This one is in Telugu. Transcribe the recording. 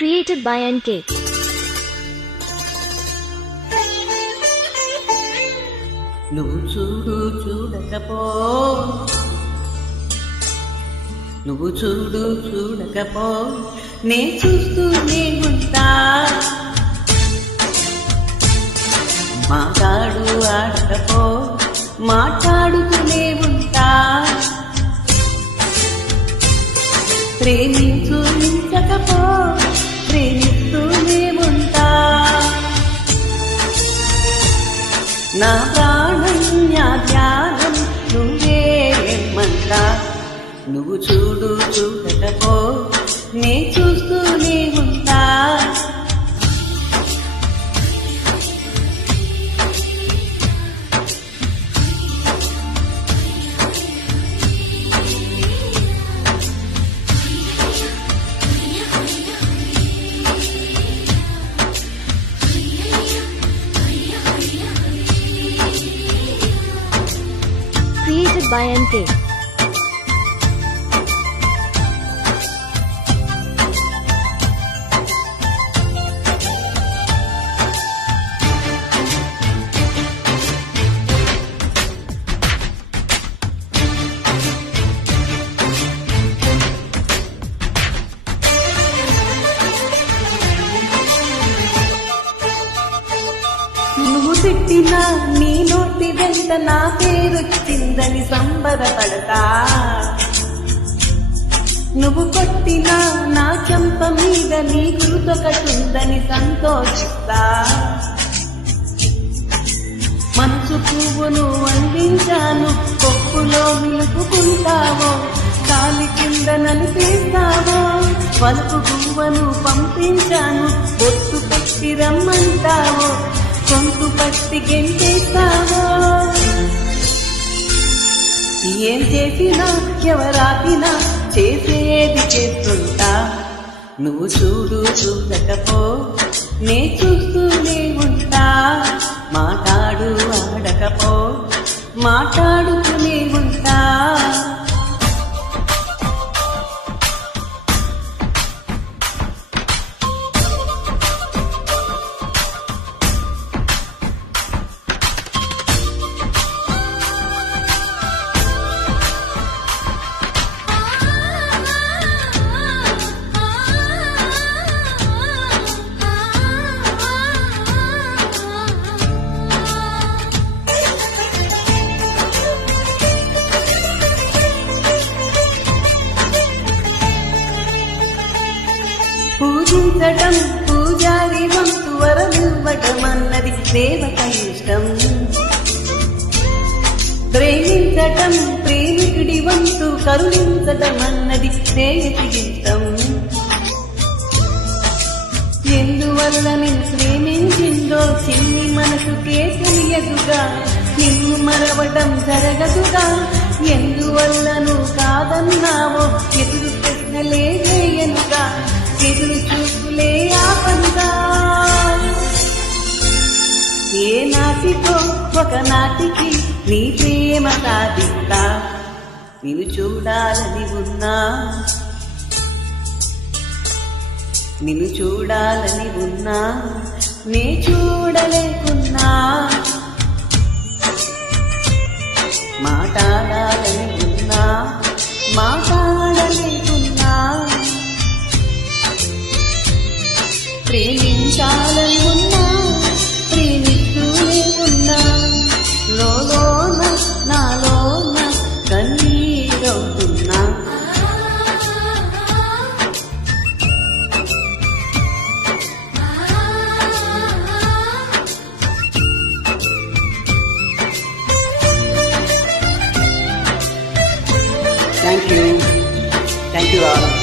Created by NK. నువ్వు చూడు చూడకపో, నువ్వు చూడు చూడకపో, నే చూస్తూనే ఉంటా. మాట్లాడు ఆడకపో, మాట్లాడుతూనే ఉంటా. ప్రేమించకపో, ప్రేమిస్తూనే ఉంటా. నా ప్రాణం నా ధ్యానం నువ్వేమంటా. నువ్వు చూడు చూడకపో, నే చూస్తూనే ఉంటా. Created by NK. నువ్వు తిట్టినా నీ నోటి వెంట నా పేరొచ్చిందని సంబరపడతా. నువ్వు కొట్టినా నా చెంప మీద నీ గుర్తొకటుందని సంతోషిస్తా. మనసు పువ్వును అందించాను, పప్పులో నిలుపుకుంటావో, కాలి కింద నలిపేస్తావో. వలుపు పువ్వును పంపించాను, బొట్టు పెట్టి రమ్మంటావో, కొంటు పట్టి గెంటేస్తావో. ఏం చేసినా ఎవరాపినా చేసేది చేస్తుంటా. నువ్వు చూడు చూడకపో, నే చూస్తూనే ఉంటా. మాట్లాడు ఆడకపో, మాట్లాడుతూనే ఉంటా. పూజించటం పూజారి వంతు, వరమివ్వటం అన్నది దేవత ఇష్టం. ప్రేమించటం ప్రేమికుడి వంతు, కరుణించటం అన్నది ప్రేయసి ఇష్టం. ఎందువల్ల నిన్ను ప్రేమించిందో చిన్ని మనసుకే తెలియదుగా, నిన్ను మరవటం జరగదుగా. ఎందువల్ల నువ్వు కాదన్నావో ఎదురు ప్రశ్నలే వేయనుగా, ఎదురు చూపులే ఆపనుగా. ఏ నాటికో ఒకనాటికి నీ ప్రేమ సాధిస్తా. నిన్ను చూడాలని ఉన్నా, నిన్ను చూడాలని ఉన్నా, నే చూడలేకున్నా. మాట్లాడాలని ఉన్నా, మాట్లాడలేకున్నా. ప్రేమించాలని ఉన్నా, ప్రేమిస్తూనే ఉన్నా. లోలోన నాలోన కన్నీరవుతున్నా. Thank you all.